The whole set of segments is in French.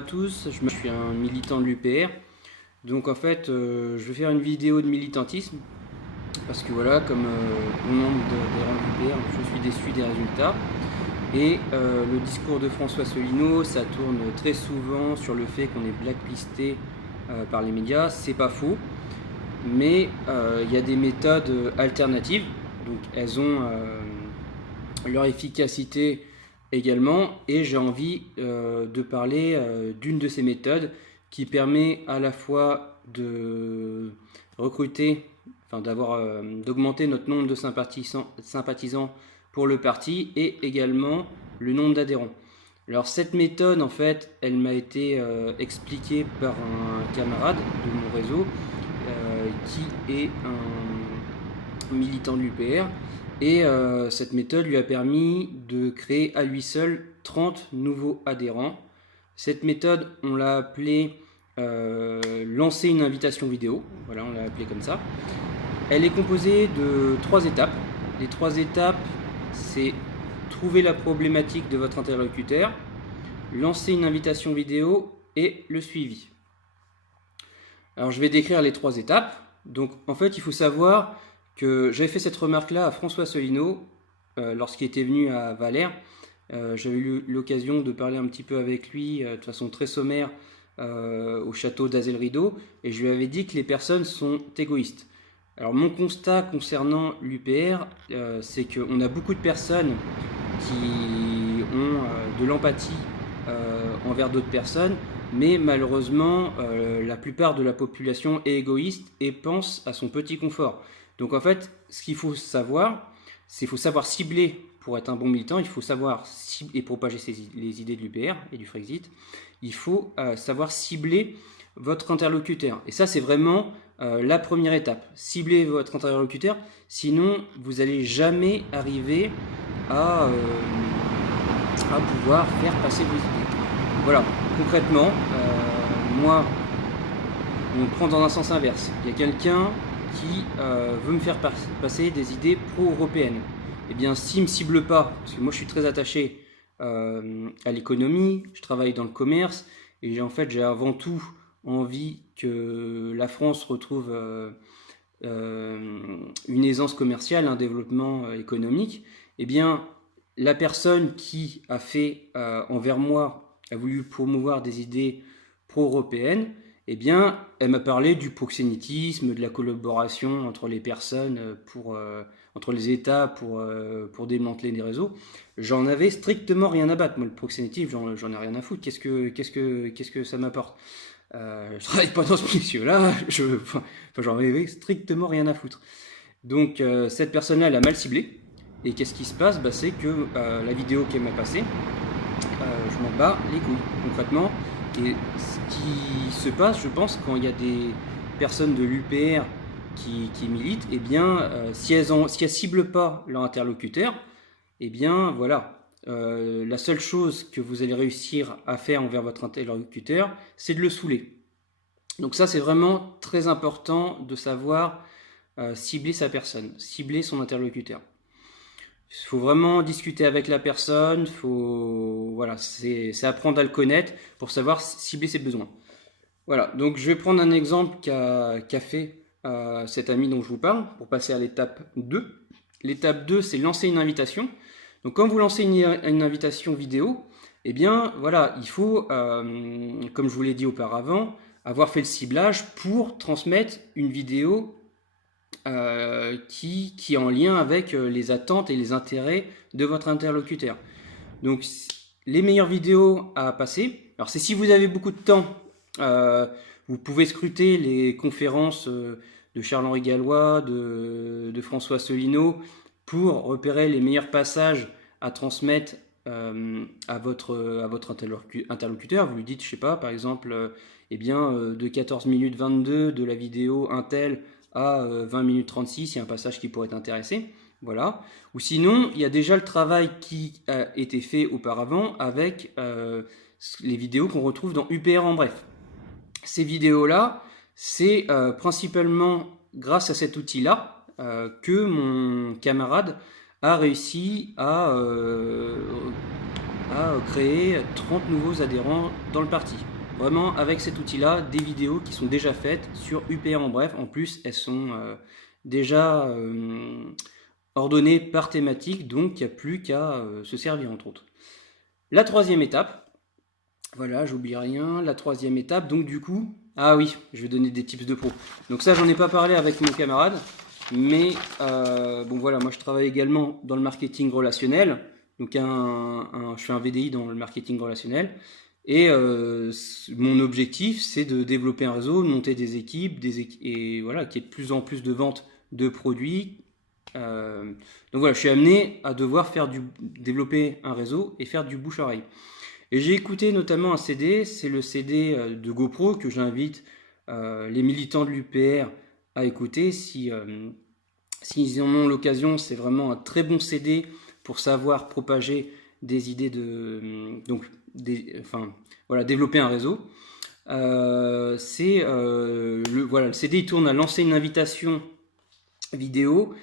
À tous, je suis un militant de l'UPR. Donc en fait, je vais faire une vidéo de militantisme parce que voilà, comme bon nombre d'adhérents de l'UPR, je suis déçu des résultats. Et le discours de François Asselineau, ça tourne très souvent sur le fait qu'on est blacklisté par les médias. C'est pas faux, mais il y a des méthodes alternatives. Donc elles ont leur efficacité également, et j'ai envie de parler d'une de ces méthodes qui permet à la fois de recruter, enfin d'augmenter notre nombre de sympathisants pour le parti et également le nombre d'adhérents. Alors cette méthode, en fait, elle m'a été expliquée par un camarade de mon réseau qui est un militant de l'UPR. Et cette méthode lui a permis de créer à lui seul 30 nouveaux adhérents. Cette méthode, on l'a appelée lancer une invitation vidéo. Voilà, on l'a appelée comme ça. Elle est composée de 3 étapes. Les 3 étapes, c'est trouver la problématique de votre interlocuteur, lancer une invitation vidéo et le suivi. Alors je vais décrire les 3 étapes. Donc en fait, il faut savoir que j'avais fait cette remarque-là à François Asselineau lorsqu'il était venu à Valère. J'avais eu l'occasion de parler un petit peu avec lui de façon très sommaire au château d'Azel-Rideau, et je lui avais dit que les personnes sont égoïstes. Alors mon constat concernant l'UPR, c'est qu'on a beaucoup de personnes qui ont de l'empathie envers d'autres personnes, mais malheureusement la plupart de la population est égoïste et pense à son petit confort. Donc en fait, ce qu'il faut savoir, c'est qu'il faut savoir cibler pour être un bon militant. Il faut savoir cibler et propager les idées de l'UPR et du Frexit. Il faut savoir cibler votre interlocuteur. Et ça, c'est vraiment la première étape. Cibler votre interlocuteur, sinon vous n'allez jamais arriver à pouvoir faire passer vos idées. Voilà, concrètement, moi, on prend dans un sens inverse. Il y a quelqu'un qui veut me faire passer des idées pro-européennes. Eh bien, s'il ne me cible pas, parce que moi je suis très attaché à l'économie, je travaille dans le commerce, et j'ai avant tout envie que la France retrouve une aisance commerciale, un développement économique. Eh bien, la personne qui a fait envers moi, a voulu promouvoir des idées pro-européennes, eh bien, elle m'a parlé du proxénétisme, de la collaboration entre les personnes, entre les États pour démanteler des réseaux. J'en avais strictement rien à battre. Moi, le proxénétisme, j'en ai rien à foutre. Qu'est-ce que ça m'apporte? Je travaille pas dans ce milieu-là. J'en avais strictement rien à foutre. Donc, cette personne-là, elle a mal ciblé. Et qu'est-ce qui se passe? C'est que la vidéo qu'elle m'a passée, je m'en bats les couilles, concrètement. Et ce qui se passe, je pense, quand il y a des personnes de l'UPR qui militent, eh bien, si elles ciblent pas leur interlocuteur, eh bien, voilà, la seule chose que vous allez réussir à faire envers votre interlocuteur, c'est de le saouler. Donc ça, c'est vraiment très important de savoir cibler sa personne, cibler son interlocuteur. Il faut vraiment discuter avec la personne, voilà, c'est apprendre à le connaître pour savoir cibler ses besoins. Voilà, donc je vais prendre un exemple qu'a fait cet ami dont je vous parle pour passer à l'étape 2. L'étape 2, c'est lancer une invitation. Donc quand vous lancez une invitation vidéo, eh bien voilà, il faut, comme je vous l'ai dit auparavant, avoir fait le ciblage pour transmettre une vidéo qui est en lien avec les attentes et les intérêts de votre interlocuteur. Donc les meilleures vidéos à passer, alors c'est si vous avez beaucoup de temps, vous pouvez scruter les conférences de Charles-Henri Gallois, de François Asselineau, pour repérer les meilleurs passages à transmettre à votre interlocuteur. Vous lui dites, je sais pas, par exemple, de 14 minutes 22 de la vidéo Intel à 20 minutes 36, il y a un passage qui pourrait t'intéresser. Voilà. Ou sinon, il y a déjà le travail qui a été fait auparavant avec les vidéos qu'on retrouve dans UPR en bref. Ces vidéos-là, c'est principalement grâce à cet outil-là que mon camarade a réussi à à créer 30 nouveaux adhérents dans le parti. Vraiment, avec cet outil-là, des vidéos qui sont déjà faites sur UPR en bref. En plus, elles sont déjà ordonnées par thématique, donc il n'y a plus qu'à se servir entre autres. La troisième étape, voilà, j'oublie rien, la troisième étape, donc du coup, ah oui, je vais donner des tips de pro. Donc ça, j'en ai pas parlé avec mon camarade, mais bon voilà, moi je travaille également dans le marketing relationnel, donc je fais un VDI dans le marketing relationnel, et mon objectif, c'est de développer un réseau, de monter des équipes, et voilà, qu'il y ait de plus en plus de ventes de produits. Donc voilà, je suis amené à devoir développer un réseau et faire du bouche-oreille. Et j'ai écouté notamment un CD, c'est le CD de GoPro que j'invite les militants de l'UPR à écouter s'ils en ont l'occasion. C'est vraiment un très bon CD pour savoir propager des idées voilà, développer un réseau. Le CD il tourne à lancer une invitation vidéo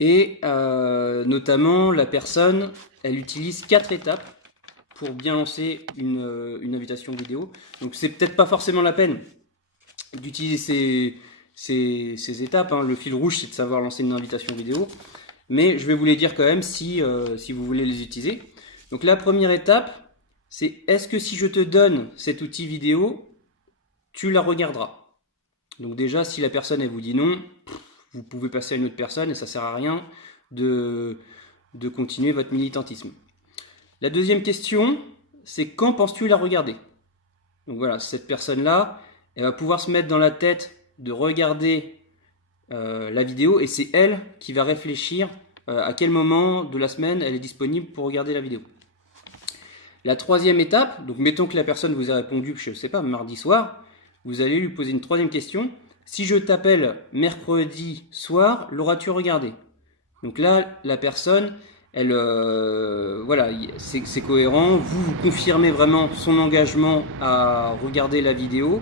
et notamment la personne elle utilise 4 étapes pour bien lancer une invitation vidéo. Donc c'est peut-être pas forcément la peine d'utiliser ces étapes, hein. Le fil rouge c'est de savoir lancer une invitation vidéo, mais je vais vous les dire quand même si vous voulez les utiliser. Donc la première étape, c'est est-ce que si je te donne cet outil vidéo, tu la regarderas? Donc déjà, si la personne elle vous dit non, vous pouvez passer à une autre personne et ça sert à rien de continuer votre militantisme. La deuxième question, c'est quand penses-tu la regarder? Donc voilà, cette personne-là, elle va pouvoir se mettre dans la tête de regarder la vidéo et c'est elle qui va réfléchir à quel moment de la semaine elle est disponible pour regarder la vidéo. La troisième étape, donc mettons que la personne vous a répondu, je ne sais pas, mardi soir, vous allez lui poser une troisième question. Si je t'appelle mercredi soir, l'auras-tu regardé? Donc là, la personne, elle, voilà, c'est cohérent. Vous confirmez vraiment son engagement à regarder la vidéo.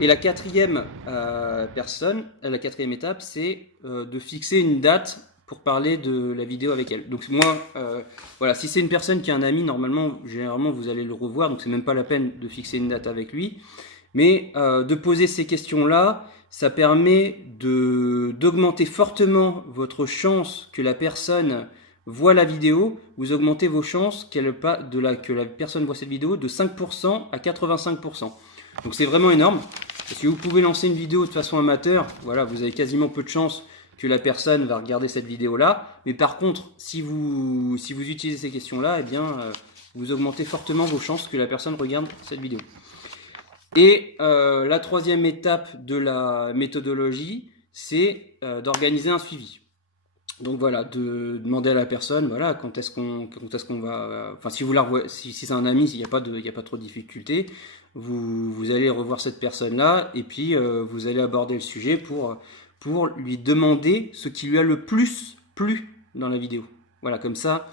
Et la quatrième la quatrième étape, c'est de fixer une date pour parler de la vidéo avec elle. Donc moi, voilà, si c'est une personne qui a un ami, normalement, généralement, vous allez le revoir, donc c'est même pas la peine de fixer une date avec lui. Mais de poser ces questions-là, ça permet d'augmenter fortement votre chance que la personne voit la vidéo. Vous augmentez vos chances que la personne voit cette vidéo de 5% à 85%. Donc c'est vraiment énorme. Si vous pouvez lancer une vidéo de façon amateur, voilà, vous avez quasiment peu de chances que la personne va regarder cette vidéo-là. Mais par contre, si vous utilisez ces questions-là, eh bien, vous augmentez fortement vos chances que la personne regarde cette vidéo. Et la troisième étape de la méthodologie, c'est d'organiser un suivi. Donc voilà, de demander à la personne, voilà, quand est-ce qu'on va, enfin si vous la revoyez, si c'est un ami, il n'y a pas trop de difficultés, vous allez revoir cette personne-là et puis vous allez aborder le sujet pour lui demander ce qui lui a le plus plu dans la vidéo. Voilà, comme ça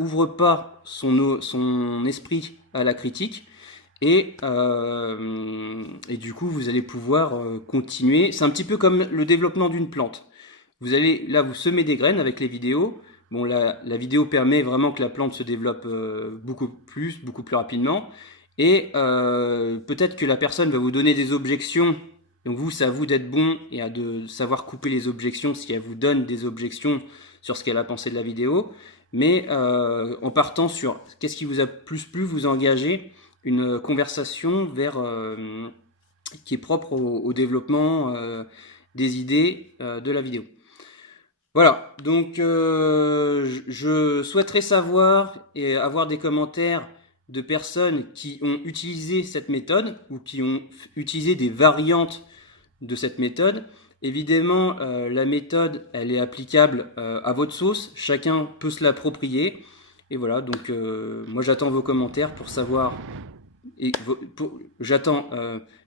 ouvre pas son esprit à la critique. Et du coup, vous allez pouvoir continuer. C'est un petit peu comme le développement d'une plante. Vous allez, là, vous semez des graines avec les vidéos. Bon, la vidéo permet vraiment que la plante se développe beaucoup plus rapidement. Et peut-être que la personne va vous donner des objections. Donc vous, c'est à vous d'être bon et de savoir couper les objections si elle vous donne des objections sur ce qu'elle a pensé de la vidéo. Mais en partant sur qu'est-ce qui vous a plus plu, vous engagez une conversation qui est propre au développement des idées de la vidéo. Voilà, donc je souhaiterais savoir et avoir des commentaires de personnes qui ont utilisé cette méthode ou qui ont utilisé des variantes de cette méthode. Évidemment, la méthode, elle est applicable à votre sauce, chacun peut se l'approprier. Et voilà, donc moi j'attends vos commentaires pour savoir, j'attends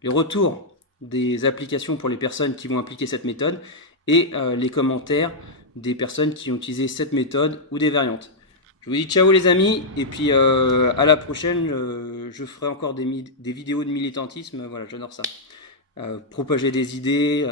les retours des applications pour les personnes qui vont appliquer cette méthode et les commentaires des personnes qui ont utilisé cette méthode ou des variantes. Je vous dis ciao les amis et puis à la prochaine, je ferai encore des vidéos de militantisme, voilà, j'adore ça. Propager des idées.